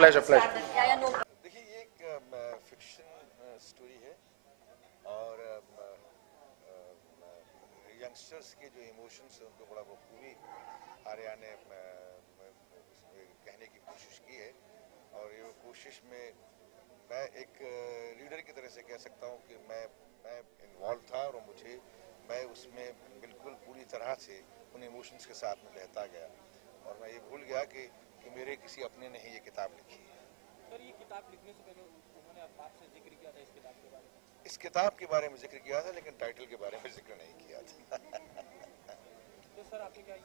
Pleasure, pleasure. देखिए ये एक फिक्शन स्टोरी है और यंगस्टर्स के जो इमोशंस हैं उनको बड़ा बखूबी आर्या ने कहने की कोशिश की है। और ये कोशिश में मैं एक रीडर की तरह से कह सकता हूँ कि मैं इन्वॉल्व था और मैं उसमें बिल्कुल पूरी तरह से उन इमोशंस के साथ में बहता गया और मैं ये भूल गया कि मेरे किसी अपने ने ही ये किताब लिखी है। सर ये किताब लिखने से पहले उन्होंने आपसे जिक्र किया था इस किताब के बारे में? इस किताब के बारे में जिक्र किया था लेकिन टाइटल के बारे में जिक्र नहीं किया था। तो सर आपने क्या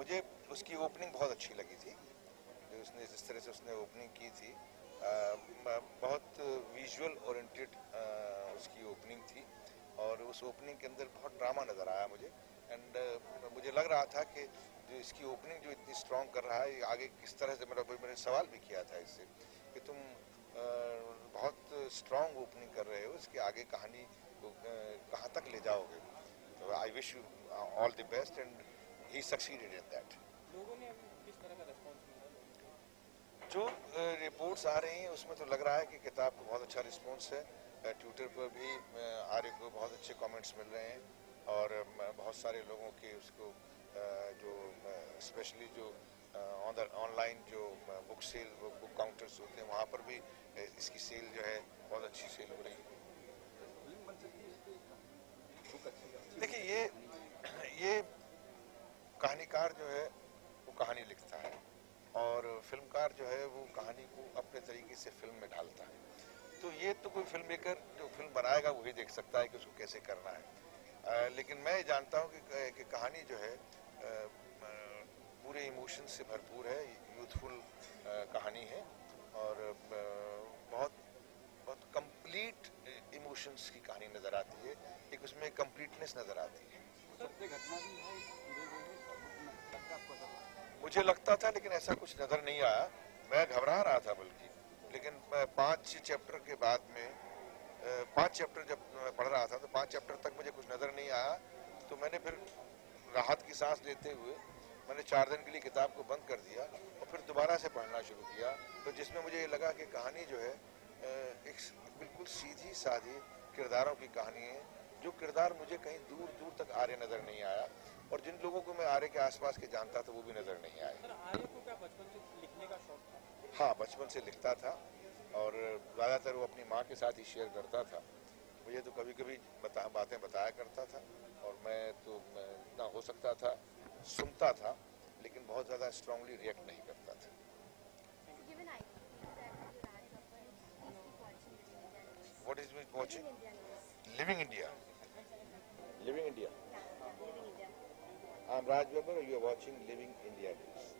मुझे उसकी ओपनिंग बहुत अच्छी लगी थी, जो उसने जिस तरह से उसने ओपनिंग की थी, बहुत विजुअल ओरिएंटेड उसकी ओपनिंग थी और उस ओपनिंग के अंदर बहुत ड्रामा नज़र आया मुझे। एंड मुझे लग रहा था कि जो इसकी ओपनिंग जो इतनी स्ट्रॉन्ग कर रहा है आगे किस तरह से, मैंने सवाल भी किया था इससे कि तुम बहुत स्ट्रॉन्ग ओपनिंग कर रहे हो, इसके आगे कहानी को कहाँ तक ले जाओगे। तो I wish you all the best and he succeeded in that. लोगों ने किस तरह का रिस्पॉन्स मिला? जो रिपोर्ट्स आ रही हैं उसमें तो लग रहा है कि किताब को बहुत अच्छा रिस्पॉन्स है। ट्विटर पर भी आर्य को बहुत अच्छे कमेंट्स मिल रहे हैं और बहुत सारे लोगों के उसको जो स्पेशली जो ऑनलाइन जो बुक सेल बुक काउंटर्स होते हैं वहाँ पर भी इसकी सेल जो है बहुत अच्छी सेल हो रही है। देखिए ये कहानीकार जो है वो कहानी लिखता है और फिल्मकार जो है वो कहानी को अपने तरीके से फिल्म में ढालता है। तो ये तो कोई फिल्म मेकर जो फिल्म बनाएगा वही देख सकता है कि उसको कैसे करना है। लेकिन मैं जानता हूँ कि कहानी जो है पूरे इमोशन से भरपूर है, यूथफुल कहानी है और बहुत बहुत कंप्लीट इमोशंस की कहानी नज़र आती है, एक उसमें कंप्लीटनेस नज़र आती है। मुझे लगता था लेकिन ऐसा कुछ नज़र नहीं आया, मैं घबरा रहा था बल्कि, लेकिन 5 चैप्टर के बाद में 5 चैप्टर जब मैं पढ़ रहा था तो 5 चैप्टर तक मुझे कुछ नज़र नहीं आया। तो मैंने फिर राहत की सांस लेते हुए मैंने 4 दिन के लिए किताब को बंद कर दिया और फिर दोबारा से पढ़ना शुरू किया। तो जिसमें मुझे ये लगा कि कहानी जो है एक बिल्कुल सीधी सादी किरदारों की कहानी है, जो किरदार मुझे कहीं दूर दूर तक आर्य नज़र नहीं आया और जिन लोगों को मैं आर्य के आसपास के जानता था वो भी नज़र नहीं आए। सर आर्य को क्या बचपन से लिखने का शौक था? हाँ, बचपन से लिखता था और ज़्यादातर वो अपनी माँ के साथ ही शेयर करता था। मुझे तो कभी कभी बातें बताया करता था और मैं तो जितना हो सकता था सुनता था लेकिन बहुत ज़्यादा स्ट्रांगली रिएक्ट नहीं करता था। What is we watching? Living India. Living India. I'm Raj Weber. You are watching Living India News.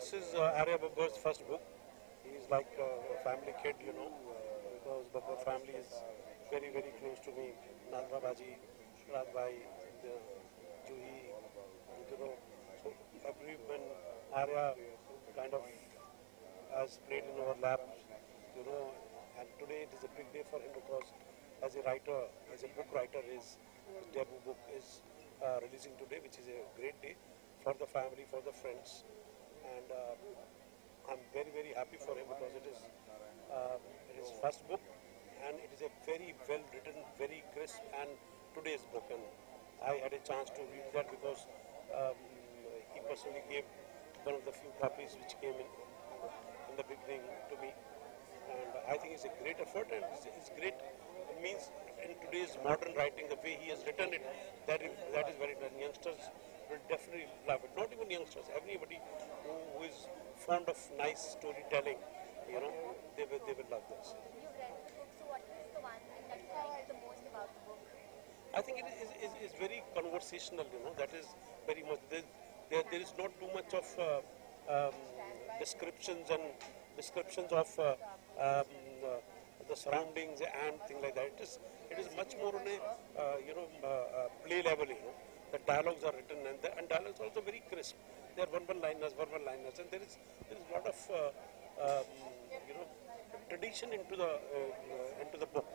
This is Arya Babbar's first book. He's like a family kid, you know, because Babbar family is very, very close to me. Nandra Baji, Rajbhai, Juhi, you know. So when Arya kind of has played in our laps, you know, and today it is a big day for him because as a writer, as a book writer, his debut book is releasing today, which is a great day for the family, for the friends. And I'm very, very happy for him because it is his first book and it is a very well written, very crisp and today's book. And I had a chance to read that because he personally gave one of the few copies which came in the beginning to me. And I think it's a great effort and it's great. It means in today's modern writing, the way he has written it, that is very nice. Youngsters will definitely love it. Not even youngsters, everybody who is fond of nice storytelling, you know, they will love this. You've read the book, so what is the one thing that you like the most about the book? I think it is very conversational, you know, that is very much, there is not too much of descriptions of um, the surroundings and things like that. It is much more on a play level. The dialogues are written and dialogues are also very crisp. They are one-liners, and there is a lot of tradition into the book,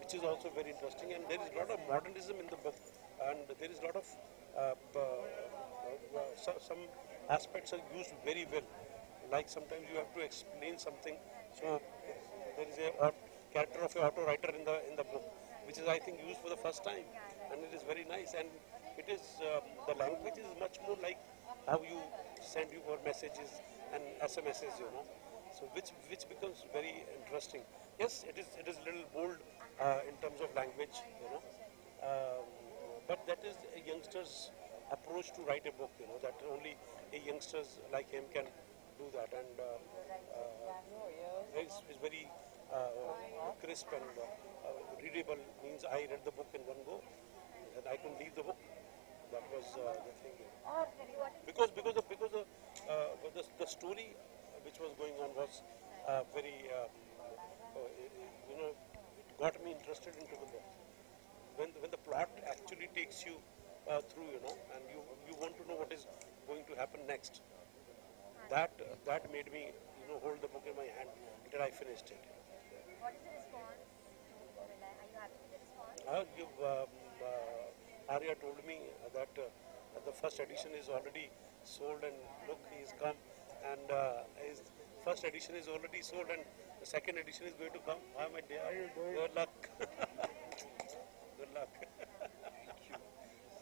which is also very interesting. And there is a lot of modernism in the book, and there is a lot of some aspects are used very well. Like sometimes you have to explain something, so there is a character of an auto writer in the book, which is I think used for the first time, and it is very nice. And it is the language is much more like how you send your messages and SMSs, so which becomes very interesting. Yes, it is a little bold in terms of language, but that is a youngster's approach to write a book, that only a youngsters like him can do that, and it's very crisp and readable. Means I read the book in one go, and I couldn't leave the book. That was the thing. Because the story which was going on was very it got me interested into the book. When the plot actually takes you through, and you want to know what is going to happen next. That made me hold the book in my hand until I finished it. What is the response? Are you happy with the response? Arya told me that the first edition is already sold, and look, he's come, and his first edition is already sold, and the second edition is going to come. Hi, my dear. Good luck. Good luck.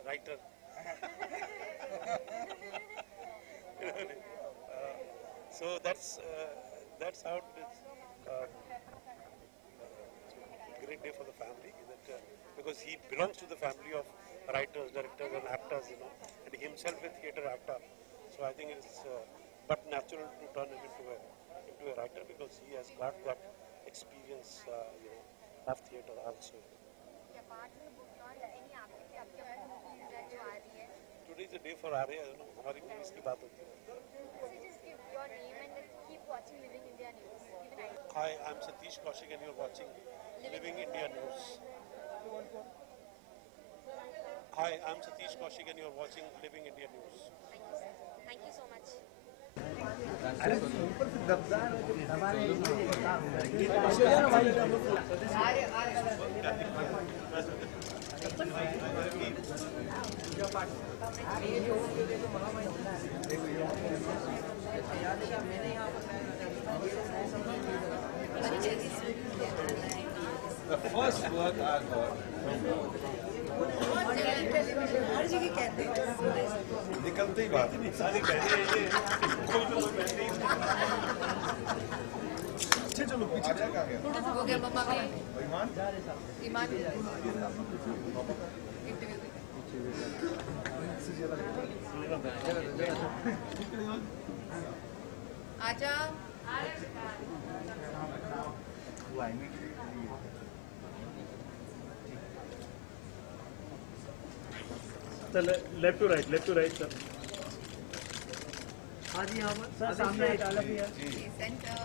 Writer. So that's how it is. Great day for the family, because he belongs to the family of writers, directors, and actors, and himself a theatre actor. So I think it's but natural to turn him into a writer, because he has got that experience, of theatre also. Apart from the book launch, any updates आपके movies that जो आ रही है? Today is a day for Arya, हमारी movies की बात होती है. So just give your name and just keep watching Living India News. Even I. Hi, I'm Satish Kaushik, and you're watching Living India News. Hi, I'm Satish Kaushik, and you're watching Living India News. Thank you, sir. Thank you so much. The first work I got निकलते ही बात सारी अच्छे चलो पीछे कहाँ गया हो गया मम्मा भी ईमान ईमान आजा लेफ्ट टू राइट सर. हाँ जी यहाँ पर सर सामने एक अलग ही है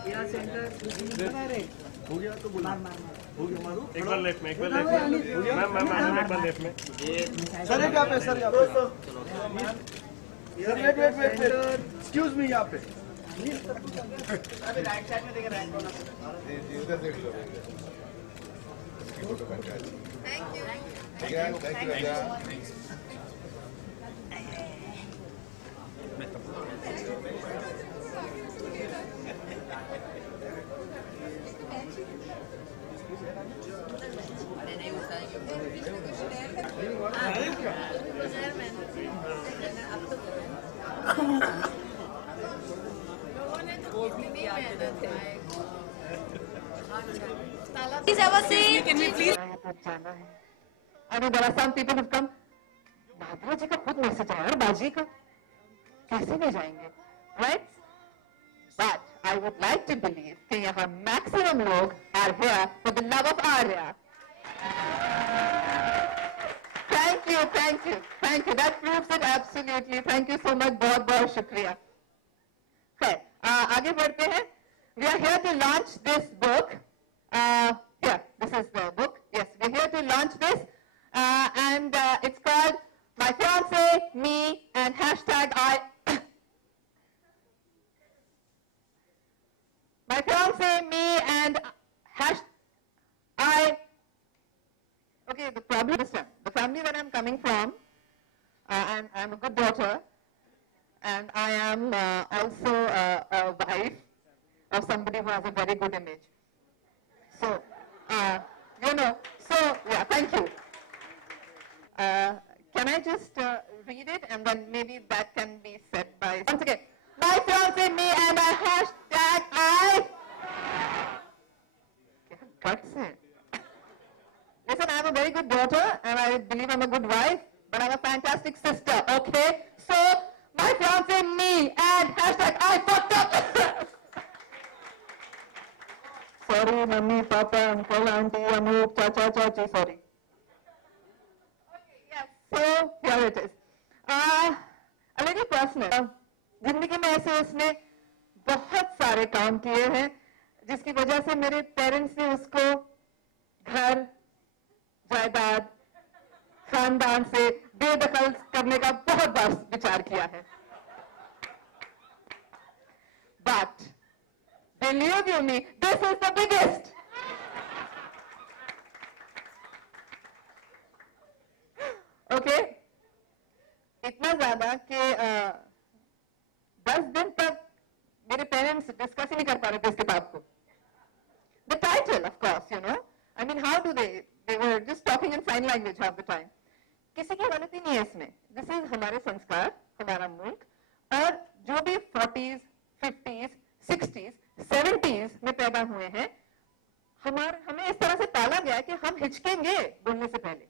यहाँ सेंटर हो गया तो बुला हो गया मारो एक बार लेफ्ट में मैम एक बार लेफ्ट में. सर ये क्या पे सर वेट एक्सक्यूज मी यहाँ पे राइट साइड में देख रहे हैं इधर देख लो फोटो बन गया. Thank you Raja. Please have a seat. Can we please? जाना है. I know there are some people who've come. दादा जी का खुद मैसेज आया और बाजी का कैसे नहीं जाएंगे, right? But I would like to believe कि यहाँ maximum लोग are here for the love of Arya. Thank you. That proves it absolutely. Thank you so much. बहुत शुक्रिया. Okay, आगे बढ़ते हैं. We are here to launch this book. coming from, and I'm a good daughter, and I am also a wife of somebody who has a very good image. So, yeah, thank you. Can I just read it, and then maybe that can be said by, once again, my fiance, me, and a hashtag I. Guts it. Listen, I'm a very good daughter, and I believe I'm a good wife, but I'm a fantastic sister, okay? So, my fiance, me, and hashtag I fucked up. Sorry, mummy, papa, uncle, auntie, Anoop, chacha, chachi, sorry. Okay, yes, so here it is. A little personal. जिंदगी में ऐसे उसने बहुत सारे काम किए हैं जिसकी वजह से मेरे पेरेंट्स ने उसको घर, जायदाद, खानदान से बेदखल करने का बहुत बार विचार किया है. But believe you me, this is the biggest. Okay? इतना ज्यादा कि 10 दिन तक मेरे पेरेंट्स डिस्कस ही नहीं कर पा रहे थे इस किताब को. The title, of course, you know. I mean, how do they were just talking in sign language half the time. किसी की गलती नहीं है इसमें. This is हमारे संस्कार, हमारा मुल्क, और जो भी 40s, 50s, 60s, 70s में पैदा हुए हैं, हमें इस तरह से पाला गया है कि हम हिचकेंगे बोलने से पहले.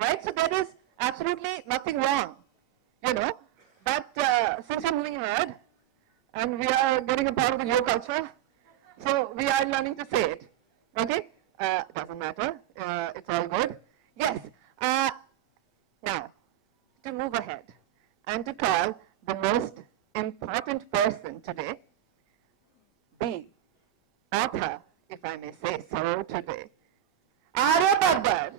Right? So there is absolutely nothing wrong, you know. But since we're moving ahead and we are getting a part of the Yo culture, so we are learning to say it. Okay? Doesn't matter. It's all good. Yes. Now, to move ahead and to call the most important person today, the author, if I may say so today, Arya Babbar.